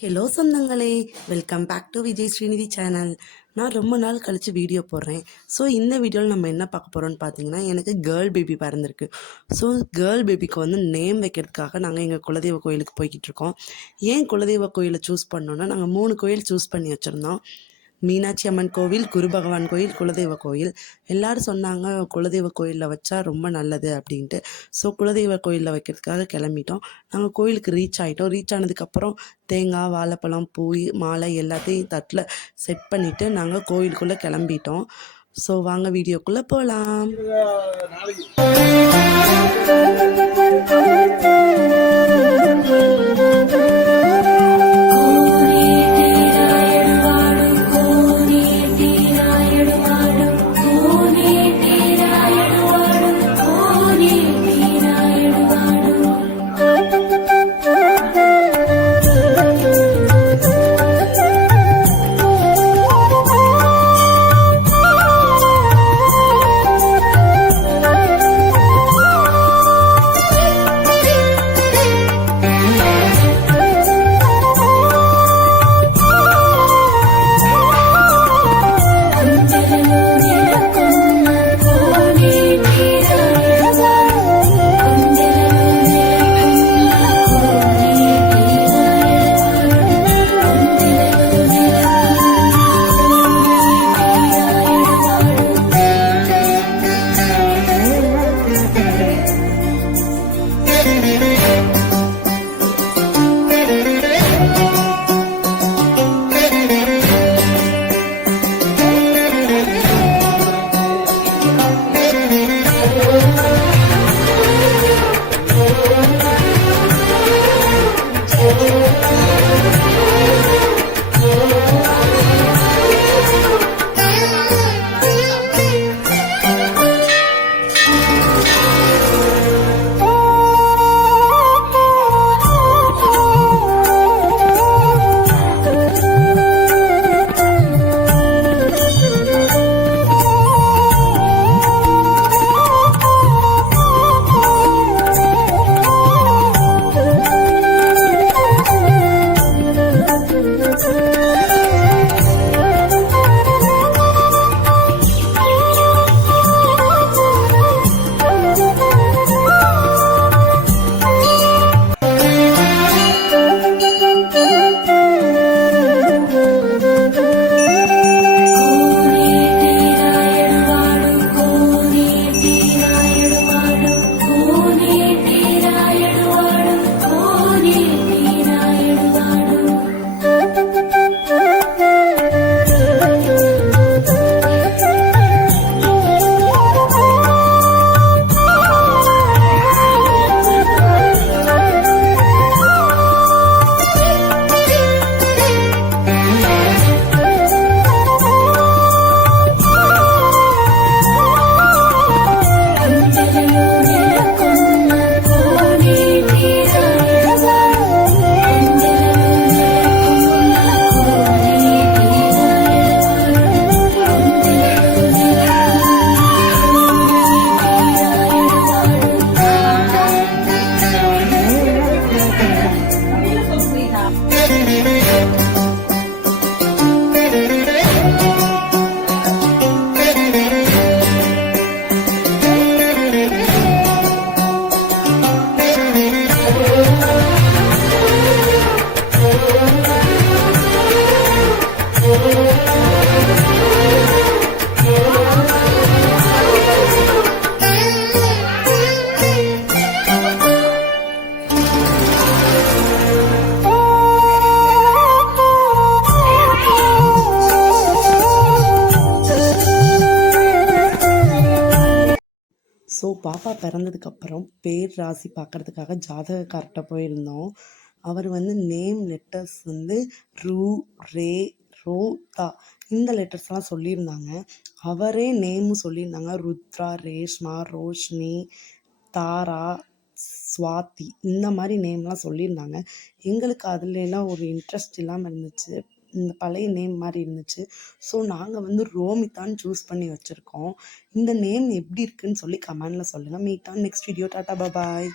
ஹலோ சொந்தங்களே, welcome back to Vijay Srinidhi channel. நான் ரொம்ப நாள் கழித்து வீடியோ போடுறேன். ஸோ இந்த வீடியோவில் நம்ம என்ன பார்க்க போகிறோம்னு பார்த்தீங்கன்னா, எனக்கு கேர்ள் பேபி பிறந்திருக்கு. ஸோ கேர்ள் பேபிக்கு வந்து நேம் வைக்கிறதுக்காக நாங்கள் எங்கள் குலதெய்வ கோயிலுக்கு போய்கிட்டு இருக்கோம். ஏன் குலதெய்வ கோயிலை சூஸ் பண்ணோன்னா, நாங்கள் 3 கோயில் சூஸ் பண்ணி வச்சுருந்தோம். மீனாட்சி அம்மன் கோவில், குரு பகவான் கோயில், குலதெய்வ கோயில். எல்லோரும் சொன்னாங்க குலதெய்வ கோயிலில் வச்சா ரொம்ப நல்லது அப்படின்ட்டு. ஸோ குலதெய்வ கோயிலில் வைக்கிறதுக்காக கிளம்பிட்டோம். நாங்கள் கோயிலுக்கு ரீச் ஆகிட்டோம். ரீச் ஆனதுக்கப்புறம் தேங்காய், வாழைப்பழம், பூ, மாலை எல்லாத்தையும் தட்டில் செட் பண்ணிவிட்டு நாங்கள் கோயிலுக்குள்ளே கிளம்பிட்டோம். ஸோ வாங்க வீடியோக்குள்ளே போகலாம். ஸோ பாப்பா பிறந்ததுக்கப்புறம் பேர் ராசி பார்க்குறதுக்காக ஜாதகக்கார்ட்ட போயிருந்தோம். அவர் வந்து நேம் லெட்டர்ஸ் வந்து ரூ, ரே, ரோ, தா இந்த லெட்டர்ஸ்லாம் சொல்லியிருந்தாங்க. அவரே நேமும் சொல்லியிருந்தாங்க. ருத்ரா, ரேஷ்மா, ரோஷினி, தாரா, ஸ்வாதி இந்த மாதிரி நேம்லாம் சொல்லியிருந்தாங்க. எங்களுக்கு அதுலலாம் ஒரு இன்ட்ரெஸ்ட் இல்லாமல் இருந்துச்சு. இந்த பழைய நேம் மாதிரி இருந்துச்சு. ஸோ நாங்கள் வந்து ரோமிதான்னு சூஸ் பண்ணி வச்சுருக்கோம். இந்த நேம் எப்படி இருக்குன்னு சொல்லி கமெண்டில் சொல்லுங்கள். Meet on next video. Tata bye.